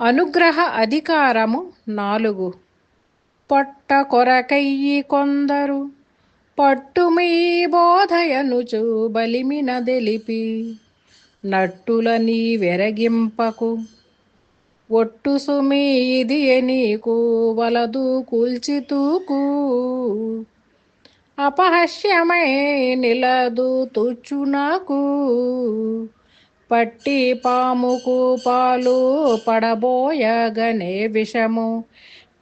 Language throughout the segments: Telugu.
అనుగ్రహ అధికారము నాలుగు. పొట్ట కొరకయ్యి కొందరు పట్టుమీ బోధయనుచు చూబలిమిన దెలిపి నట్టుల నీ వెరగింపకు. ఒట్టు సుమి ఇది నీకు వలదు కూల్చితూకు అపహస్యమై నిలదు తుచ్చునకు పట్టి పాముకు పాలు పడబోయగనే విషము.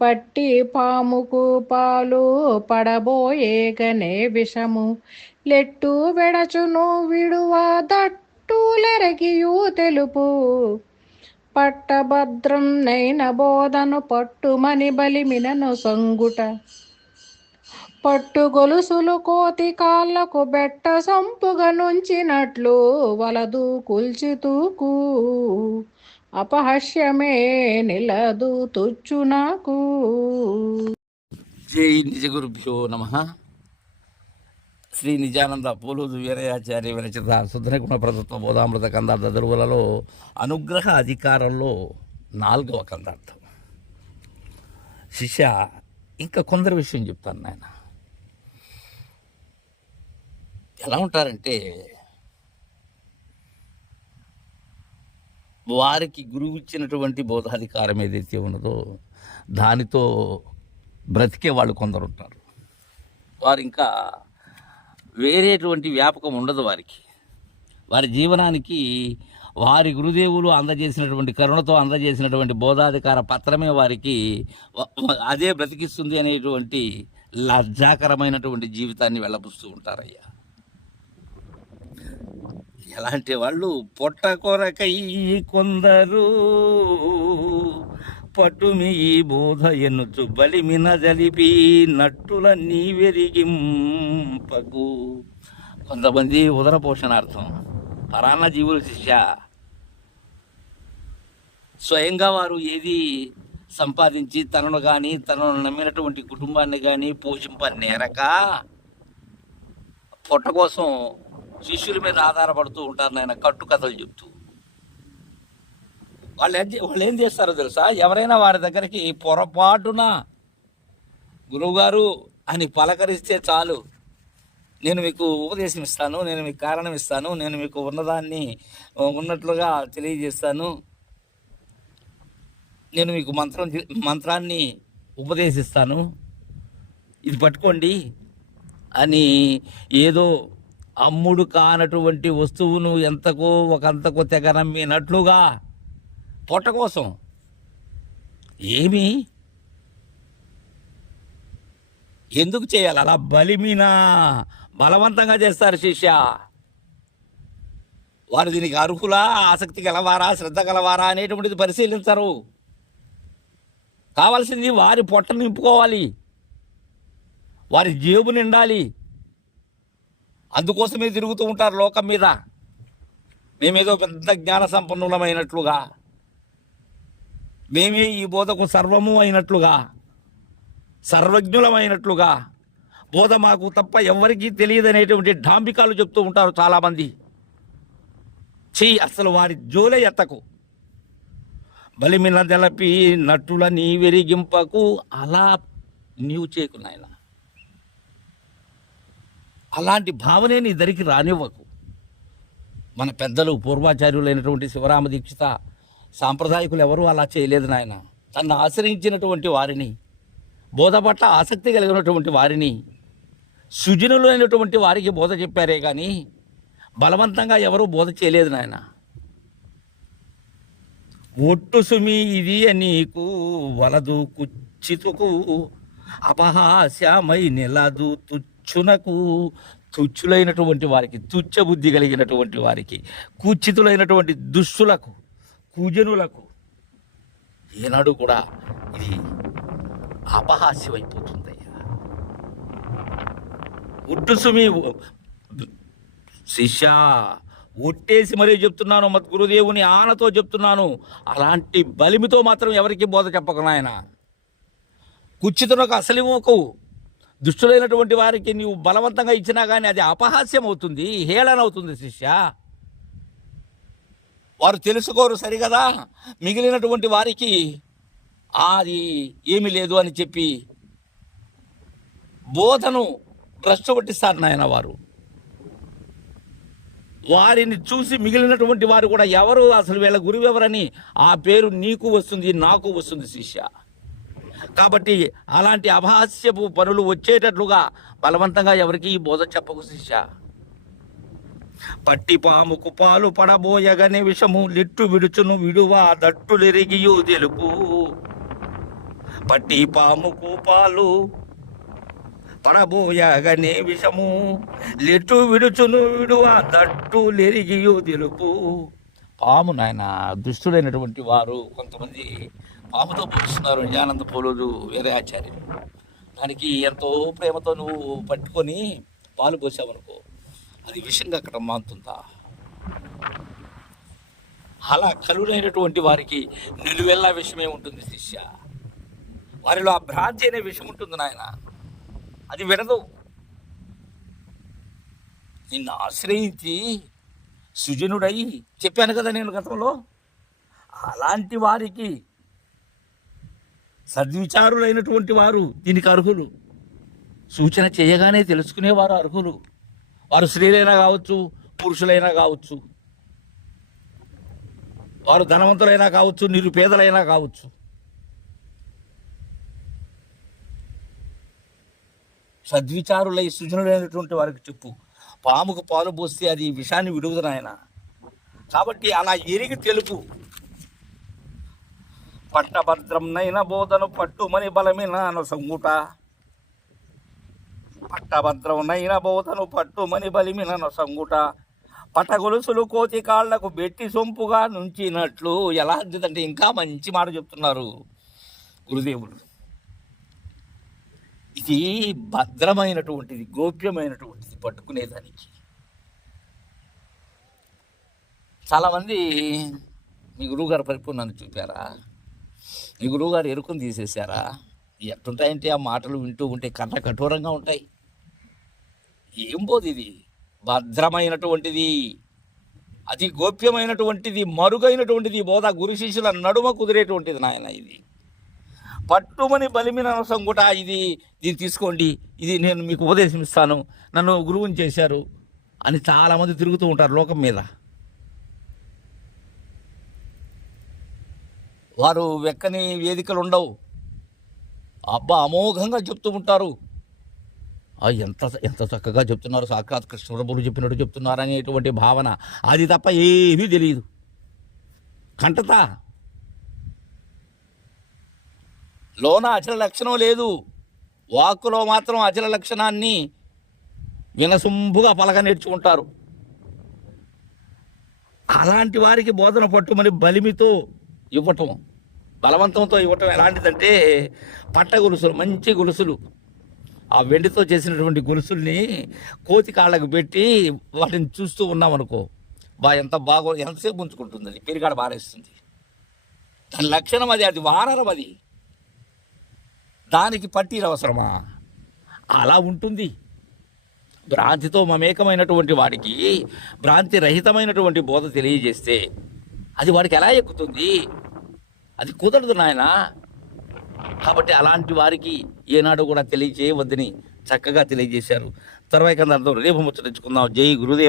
పట్టి పాముకు పాలు పడబోయేగనే విషము. లెట్టు వెడచును విడువ దట్టులెరగియూ తెలుపు. పట్టభద్రం నైన బోధను పట్టుమని బలిమినను సంగుట. పట్టు గొలుసులు కోతి కాళ్ళకు బెట్ట సంపుగా నుంచినట్లు వలదు కుల్చితూకు. అపహస్యమే నిలదు తుచ్చునకు జై నిజ గురుభ్యో నమ. శ్రీ నిజానంద పోలూరు వీరయాచార్య విరచిత సుధనగుణ ప్రదత్వ బోధామృత కందార్థ ధరువులలో అనుగ్రహ అధికారంలో నాలుగవ కందార్థం. శిష్య ఇంకా కొందరి విషయం చెప్తాను నాయన. ఎలా ఉంటారంటే వారికి గురువు ఇచ్చినటువంటి బోధాధికారం ఏదైతే ఉన్నదో దానితో బ్రతికే వాళ్ళు కొందరు ఉంటారు వారు ఇంకా వేరేటువంటి వ్యాపకం ఉండదు వారికి. వారి జీవనానికి వారి గురుదేవులు అందజేసినటువంటి కరుణతో అందజేసినటువంటి బోధాధికార పత్రమే వారికి అదే బ్రతికిస్తుంది అనేటువంటి లజ్జాకరమైనటువంటి జీవితాన్ని వెళ్ళబుస్తూ ఉంటారయ్యా. ఎలాంటి వాళ్ళు పొట్ట కొరకై కొందరు. పట్టుమి బోధ ఎన్నుచు బలిమిన జలిపి నట్టుల నీవెరిగింపకు కొంతమంది ఉదర పోషణార్థం పరాన్న జీవుల శిష్య. స్వయంగా వారు ఏది సంపాదించి తనను కానీ తనను నమ్మినటువంటి కుటుంబాన్ని కానీ పోషింపనేరక పొట్ట కోసం శిష్యుల మీద ఆధారపడుతూ ఉంటారు నాయన కట్టు కథలు చెప్తూ. వాళ్ళు ఏం చే- వాళ్ళు ఏం చేస్తారో తెలుసా? ఎవరైనా వారి దగ్గరికి పొరపాటున గురువుగారు అని పలకరిస్తే చాలు. నేను మీకు ఉపదేశం ఇస్తాను నేను మీకు కారణం ఇస్తాను నేను మీకు ఉన్నదాన్ని ఉన్నట్లుగా తెలియజేస్తాను. నేను మీకు మంత్రం మంత్రాన్ని ఉపదేశిస్తాను. ఇది పట్టుకోండి అని ఏదో అమ్ముడు కానటువంటి వస్తువును ఎంతకో ఒకంతకో తెగ నమ్మినట్లుగా పొట్ట కోసం. ఏమి? ఎందుకు చేయాలి? అలా బలిమీనా? బలవంతంగా చేస్తారు శిష్య. వారు దీనికి అర్హులా? ఆసక్తి గలవారా? శ్రద్ధ గలవారా? అనేటువంటిది పరిశీలించరు. కావాల్సింది వారి పొట్ట నింపుకోవాలి. వారి జేబు నిండాలి. అందుకోసమే తిరుగుతూ ఉంటారు లోకం మీద. మేమేదో పెద్ద జ్ఞాన సంపన్నులమైనట్లుగా. మేమే ఈ బోధకు సర్వము అయినట్లుగా. సర్వజ్ఞులమైనట్లుగా. బోధ మాకు తప్ప ఎవరికీ తెలియదనేటువంటి ఢాంబికాలు చెప్తూ ఉంటారు చాలామంది. చెయ్యి అసలు వారి జోలే ఎత్తకు. బలిమిన తెలపి నటుల నీ వెరిగింపకు అలా నీవు చేయకు అలాంటి భావనే నీ దరికి రానివ్వకు. మన పెద్దలు పూర్వాచార్యులైనటువంటి శివరామ దీక్షిత సాంప్రదాయకులు ఎవరు అలా చేయలేదు నాయన. తను ఆశ్రయించినటువంటి వారిని బోధ పట్ల ఆసక్తి కలిగినటువంటి వారిని సుజనులైనటువంటి వారికి బోధ చెప్పారే కానీ బలవంతంగా ఎవరూ బోధ చేయలేదు నాయన. ఒట్టు సుమి ఇది నీకు వలదు కుచ్చితుకు అపహాస్యమై నిలదు తుచ్చునకు తుచ్చులైనటువంటి వారికి తుచ్చ బుద్ధి కలిగినటువంటి వారికి కుచితులైనటువంటి దుష్టులకు కూజనులకు ఏనాడు కూడా ఇది అపహాస్యమైపోతుందయ్యా. ఒట్టు సుమి శిష్య ఒట్టేసి మరీ చెప్తున్నాను మత్ గురుదేవుని ఆనతో చెప్తున్నాను అలాంటి బలిమితో మాత్రం ఎవరికి బోధ చెప్పకు నాయన. కుచ్చితునకు అసలు ఇవ్వకు. దుష్టులైనటువంటి వారికి నీవు బలవంతంగా ఇచ్చినా కానీ అది అపహాస్యం అవుతుంది హేళన అవుతుంది శిష్య. వారు తెలుసుకోరు సరిగదా? మిగిలినటువంటి వారికి అది ఏమీ లేదు అని చెప్పి బోధను భ్రష్టు పట్టిస్తారు నాయన వారు. వారిని చూసి మిగిలినటువంటి వారు కూడా ఎవరు? అసలు వీళ్ళ గురువెవరని? ఆ పేరు నీకు వస్తుంది నాకు వస్తుంది శిష్య. కాబట్టి అలాంటి అభాస్యపు పనులు వచ్చేటట్లుగా బలవంతంగా ఎవరికి ఈ బోధ చెప్పకు శిష్య. పట్టి పాముకు పాలు పడబోయగనే విషము లిట్టు విడుచును విడువా దట్టులెరిగియు తెలుపు. పట్టి పాముకు పాలు పడబోయగనే విషము లిట్టు విడుచును విడువా దట్టులెరిగియు తెలుపు. పాము నాయన దుష్టులైనటువంటి వారు కొంతమంది పాముతో పోలుస్తున్నారు నిజానంద పోలుడు వేరే ఆచార్యులు దానికి ఎంతో ప్రేమతో నువ్వు పట్టుకొని పాలు పోసావనుకో. అది విషంగా అక్కడ మాంతుందా? అలా కలుడైనటువంటి వారికి నిలువెల్లా విషయమే ఉంటుంది శిష్య. వారిలో ఆ భ్రాంతి అనే విషయం ఉంటుంది నాయన. అది వినదు. నిన్ను ఆశ్రయించి సుజనుడై చెప్పాను కదా నేను గతంలో? అలాంటి వారికి సద్విచారులైనటువంటి వారు దీనికి అర్హులు. సూచన చేయగానే తెలుసుకునేవారు అర్హులు. వారు స్త్రీలైనా కావచ్చు పురుషులైనా కావచ్చు. వారు ధనవంతులైనా కావచ్చు నిరుపేదలైనా కావచ్చు. సద్విచారులై సృజనులైనటువంటి వారికి చెప్పు. పాముకు పాలు పోస్తే అది విషాన్ని విడుగుదనాయన కాబట్టి అలా ఎరిగి తెలుపు. పట్టభద్రంనైన బోధను పట్టుమని బలమిన సంగుట. పట్టభద్రంనైన బోధను పట్టుమని బలిమిన సంగుట. పట్టగొలుసులు కోతి కాళ్ళకు బెట్టి సొంపుగా నుంచినట్లు. ఎలా అంటే ఇంకా మంచి మాట చెప్తున్నారు గురుదేవుడు. ఇది భద్రమైనటువంటిది గోప్యమైనటువంటిది పట్టుకునేదానికి. చాలామంది మీ గురువుగారు పరిపూర్ణాన్ని చూపారా? ఈ గురువుగారు ఎరుకుని తీసేశారా? ఎట్టుంటాయంటే ఆ మాటలు వింటూ ఉంటే కన్న కఠోరంగా ఉంటాయి. ఏం పోదు ఇది? భద్రమైనటువంటిది అతి గోప్యమైనటువంటిది మరుగైనటువంటిది బోధ గురు శిష్యుల నడుమ కుదిరేటువంటిది నాయన ఇది. పట్టుమని బలిమిన సంగుట ఇది. దీన్ని తీసుకోండి. ఇది నేను మీకు ఉపదేశం ఇస్తాను. నన్ను గురువుని చేశారు అని చాలామంది తిరుగుతూ ఉంటారు లోకం మీద. వారు వెక్కని వేదికలు ఉండవు అబ్బా అమోఘంగా చెప్తూ ఉంటారు. ఎంత ఎంత చక్కగా చెప్తున్నారు. సాక్షాత్ కృష్ణప్రభులు చెప్పినట్టు చెప్తున్నారు అనేటువంటి భావన. అది తప్ప ఏమీ తెలియదు. కంటత. లోన అచల లక్షణం లేదు. వాక్కులో మాత్రం అచల లక్షణాన్ని వినసొంపుగా పలక నేర్చుకుంటారు. అలాంటి వారికి బోధన పట్టుమని బలిమితో ఇవ్వటం. బలవంతంతో ఇవ్వటం ఎలాంటిదంటే పట్ట గొలుసులు మంచి గొలుసులు. ఆ వెండితో చేసినటువంటి గొలుసుల్ని కోతి కాళ్ళకు పెట్టి వాటిని చూస్తూ ఉన్నాం అనుకో బా ఎంత బాగో ఎంతసేపు ఉంచుకుంటుంది అది పెరిగాడ బారేస్తుంది దాని లక్షణం అది అది వానరం అది. దానికి పట్టీలు అవసరమా? అలా ఉంటుంది. భ్రాంతితో మమేకమైనటువంటి వాడికి భ్రాంతి రహితమైనటువంటి బోధ తెలియజేస్తే అది వాడికి ఎలా ఎక్కుతుంది? అది కుదరదు నాయన. కాబట్టి అలాంటి వారికి ఏనాడు కూడా తెలియజేయవద్దని చక్కగా తెలియజేశారు. తర్వాత అర్థం రేపు ముచ్చటించుకుందాం. జై గురుదేవ్.